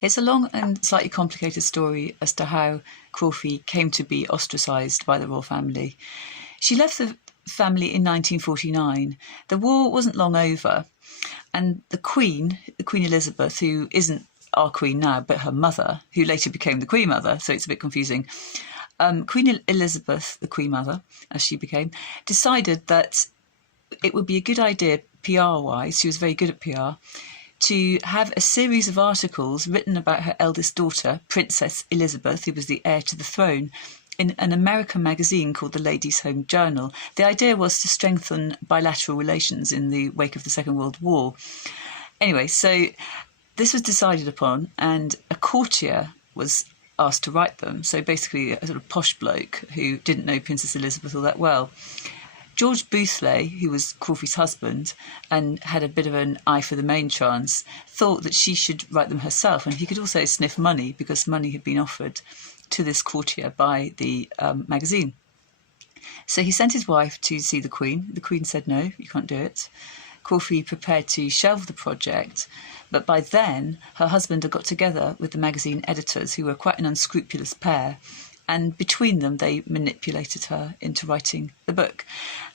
It's a long and slightly complicated story as to how Crawfie came to be ostracised by the royal family. She left the family in 1949. The war wasn't long over, and the Queen Elizabeth, who isn't our Queen now, but her mother, who later became the Queen Mother, so it's a bit confusing. Queen Elizabeth, the Queen Mother, as she became, decided that it would be a good idea, PR-wise, she was very good at PR, to have a series of articles written about her eldest daughter, Princess Elizabeth, who was the heir to the throne, in an American magazine called the Ladies' Home Journal. The idea was to strengthen bilateral relations in the wake of the Second World War. Anyway, so this was decided upon, and a courtier was asked to write them. So basically a sort of posh bloke who didn't know Princess Elizabeth all that well. George Boothleigh, who was Crawfie's husband and had a bit of an eye for the main chance, thought that she should write them herself, and he could also sniff money because money had been offered to this courtier by the magazine. So he sent his wife to see the Queen. The Queen said, no, you can't do it. Crawfie prepared to shelve the project, but by then her husband had got together with the magazine editors, who were quite an unscrupulous pair, and between them they manipulated her into writing the book.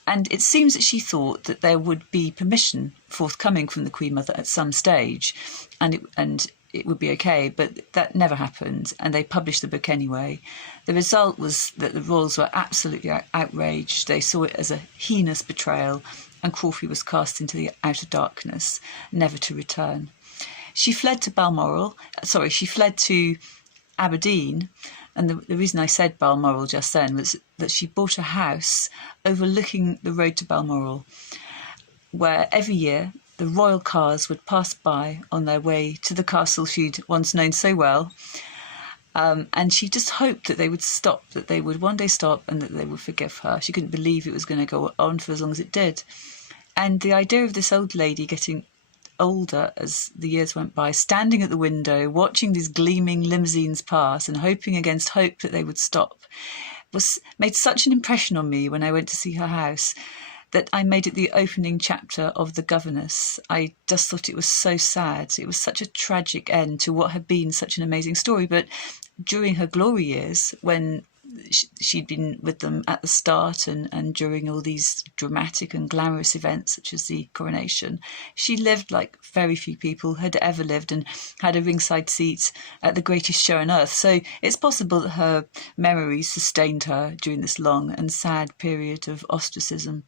And it seems that she thought that there would be permission forthcoming from the Queen Mother at some stage, and it would be okay, but that never happened, and they published the book anyway. The result was that the royals were absolutely outraged. They saw it as a heinous betrayal, and Crawfie was cast into the outer darkness, never to return. She fled to Aberdeen, and the reason I said Balmoral just then was that she bought a house overlooking the road to Balmoral, where every year the royal cars would pass by on their way to the castle she'd once known so well. And she just hoped that they would stop, that they would one day stop and that they would forgive her. She couldn't believe it was going to go on for as long as it did. And the idea of this old lady getting older as the years went by, standing at the window, watching these gleaming limousines pass and hoping against hope that they would stop, made such an impression on me when I went to see her house that I made it the opening chapter of The Governess. I just thought it was so sad. It was such a tragic end to what had been such an amazing story. But during her glory years, when she'd been with them at the start and during all these dramatic and glamorous events such as the coronation, she lived like very few people had ever lived and had a ringside seat at the greatest show on earth. So it's possible that her memory sustained her during this long and sad period of ostracism.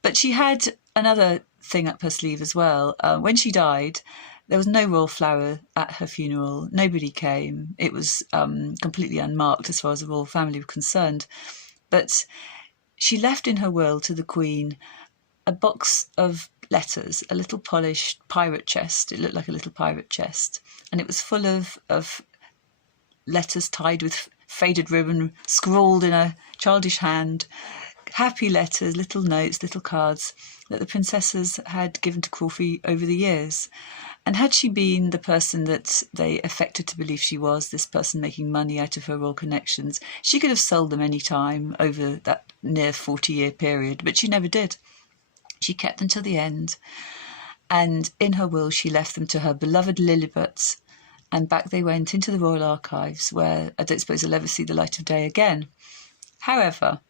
But she had another thing up her sleeve as well. When she died, there was no royal flower at her funeral. Nobody came. It was completely unmarked as far as the royal family were concerned. But she left in her will to the Queen a box of letters, a little polished pirate chest. It looked like a little pirate chest. And it was full of letters tied with faded ribbon, scrawled in a childish hand, happy letters, little notes, little cards that the princesses had given to Crawfie over the years. And had she been the person that they affected to believe she was, this person making money out of her royal connections, she could have sold them any time over that near 40-year period, but she never did. She kept them till the end, and in her will she left them to her beloved Lilibet, and back they went into the royal archives, where I don't suppose they'll ever see the light of day again. However,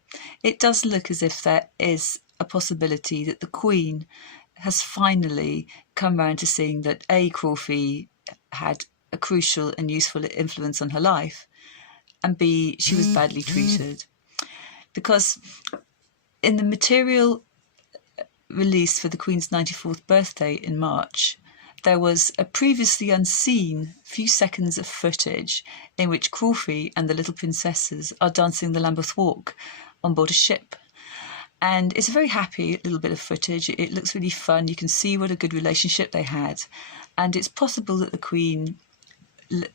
it does look as if there is a possibility that the Queen has finally come round to seeing that A, Crawfie had a crucial and useful influence on her life, and B, she was badly treated. Because in the material released for the Queen's 94th birthday in March, there was a previously unseen few seconds of footage in which Crawfie and the little princesses are dancing the Lambeth Walk on board a ship. And it's a very happy little bit of footage. It looks really fun. You can see what a good relationship they had. And it's possible that the Queen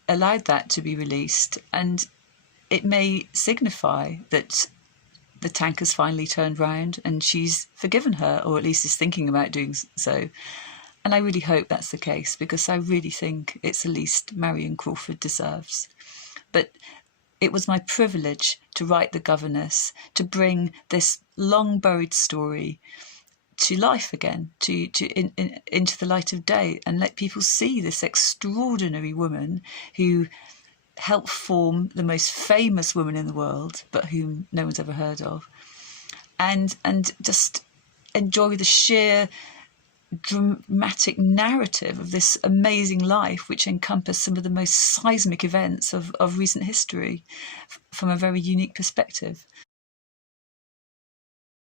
allowed that to be released. And it may signify that the tank has finally turned round and she's forgiven her, or at least is thinking about doing so. And I really hope that's the case, because I really think it's the least Marion Crawford deserves. But it was my privilege to write The Governess, to bring this long-buried story to life again, into the light of day, and let people see this extraordinary woman who helped form the most famous woman in the world, but whom no one's ever heard of, and just enjoy the sheer dramatic narrative of this amazing life, which encompassed some of the most seismic events of recent history from a very unique perspective.